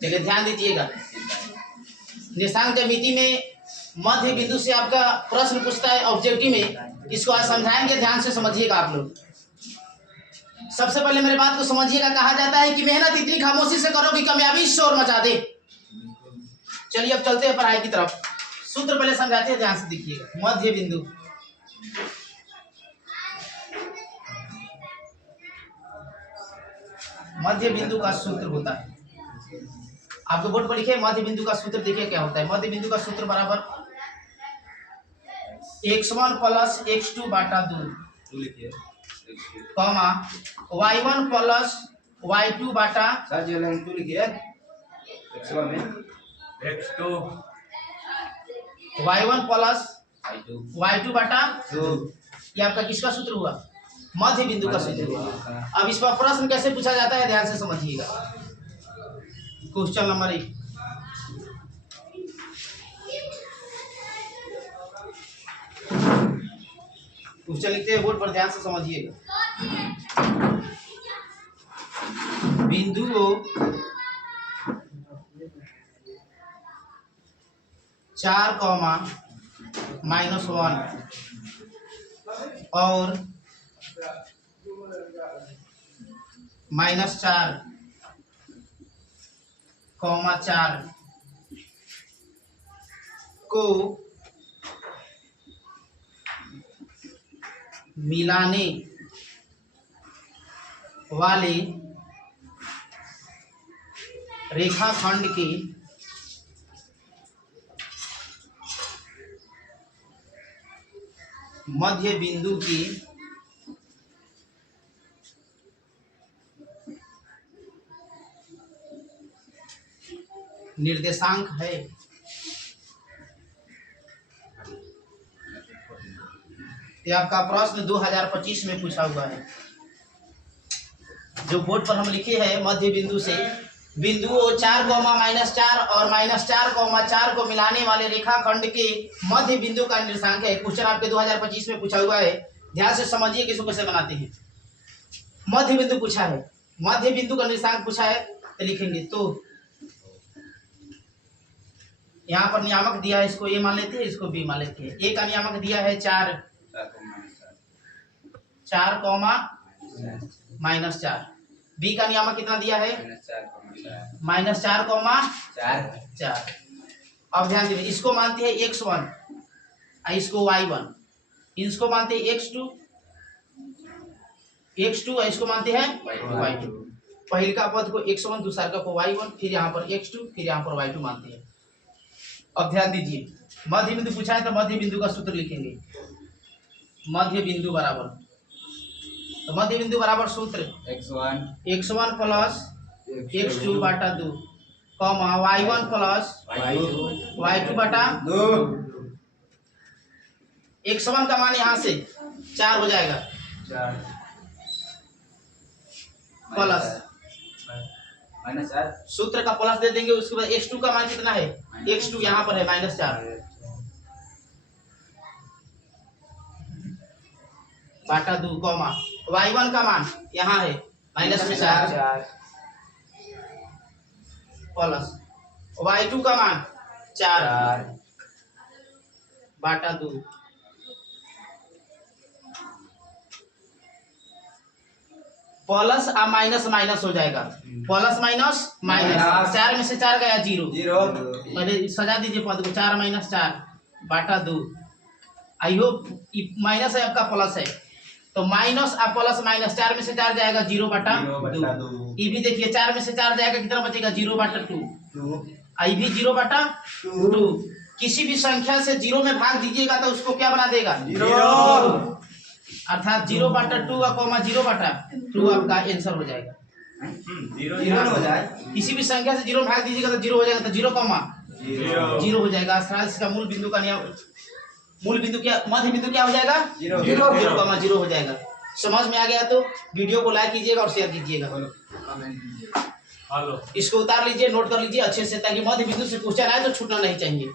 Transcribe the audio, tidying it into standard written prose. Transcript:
लेकिन ध्यान दीजिएगा, निशांक ज्यामिति में मध्य बिंदु से आपका प्रश्न पूछता है ऑब्जेक्टिव में, इसको आज समझाएंगे, ध्यान से समझिएगा आप लोग। सबसे पहले मेरे बात को समझिएगा, कहा जाता है कि मेहनत इतनी खामोशी से करो कि कामयाबी शोर मचा दे। चलिए अब चलते हैं पढ़ाई की तरफ। सूत्र पहले समझाते हैं, ध्यान से देखिएगा। मध्य बिंदु, मध्य बिंदु का सूत्र होता है, आपको बोर्ड पर लिखे मध्य बिंदु का सूत्र। देखिए क्या होता है। मध्य बिंदु का सूत्र बराबर x1 प्लस x2 बाटा 2 कॉमा y1 प्लस y2 बाटा y1 प्लस y2 बाटा 2। ये आपका किसका सूत्र हुआ? मध्य बिंदु का सूत्र हुआ। अब इस पर प्रश्न कैसे पूछा जाता है, ध्यान से समझिएगा। क्वेश्चन नंबर 1, क्वेश्चन लिखते हैं बोर्ड पर, ध्यान से समझिएगा। बिंदुओं 4, -1 और -4, -4 को मिलाने वाले रेखाखंड के मध्य बिंदु की निर्देशांक है। ये आपका प्रश्न 2025 में पूछा हुआ है। जो बोर्ड पर हम लिखे हैं, मध्य बिंदु से बिंदुओं 4, -4 और -4, 4 को मिलाने वाले रेखाखंड के मध्य बिंदु का निर्देशांक है। क्वेश्चन आपके 2025 में पूछा हुआ है। ध्यान से समझिए कि इसको कैसे बनाते हैं। मध्य बिंदु पूछा है, मध्य बिंदु का निर्देशांक पूछा है, तो लिखेंगे। तो यहाँ पर नियामक दिया है, इसको ए मान लेते हैं, इसको बी मान लेते हैं। ए का नियामक दिया है 4, 4, -4। बी का नियामक कितना दिया है? -4, -4। अब ध्यान दीजिए, इसको मानते हैं x1, इसको y1, इसको मानते हैं x2, और इसको मानते हैं y2। पहले का पद को x1, दूसरा का को y1, फिर यहाँ पर x2, फिर यहाँ पर y2 मानते हैं। अब ध्यान दीजिए, मध्य बिंदु पूछा है तो मध्य बिंदु का सूत्र लिखेंगे। मध्य बिंदु बराबर, तो मध्य बिंदु बराबर सूत्र x1 प्लस x2 बाटा 2 कॉमा y1 प्लस y2 बाटा 2। x1 का मान यहाँ से 4 हो जाएगा, प्लस सूत्र का प्लस दे देंगे। उसके बाद x2 का मान कितना है? x2 यहाँ पर है -4 बाटा 2 कॉमा y1 का मान यहाँ है -4 प्लस y2 का मान 4 बाटा 2 प्लस आ माइनस माइनस हो जाएगा, प्लस माइनस माइनस, 4 में से 4 गया 0। पहले सजा दीजिए पद को, 4 - 4 बाटा 2। आई होप माइनस है आपका प्लस है, तो माइनस आ प्लस माइनस, 4 में से 4 जाएगा 0 बाटा 2। ये भी देखिए 4 में से 4 जाएगा, कितना बचेगा? 0 बाटा 2। आई भी 0 बाटा 2। किसी भी संख्या से 0 में भाग दीजिएगा तो उसको क्या बना देगा? 0। अर्थात 0 बाटा 2 का कॉमा 0 बाटा 2 आपका आंसर हो जाएगा। 0 हो जाए, किसी भी संख्या से 0 भाग दीजिएगा तो 0 हो जाएगा, तो 0, 0 हो जाएगा। अर्थात इसका मूल बिंदु का नियम, मूल बिंदु क्या, मध्य बिंदु क्या हो जाएगा? 0, 0 हो जाएगा। समझ में आ गया तो वीडियो को लाइक कीजिएगा और शेयर कीजिएगा। इसको उतार लीजिए, नोट कर लीजिए अच्छे से, ताकि मध्य बिंदु से क्वेश्चन आए तो छूटना नहीं चाहिए।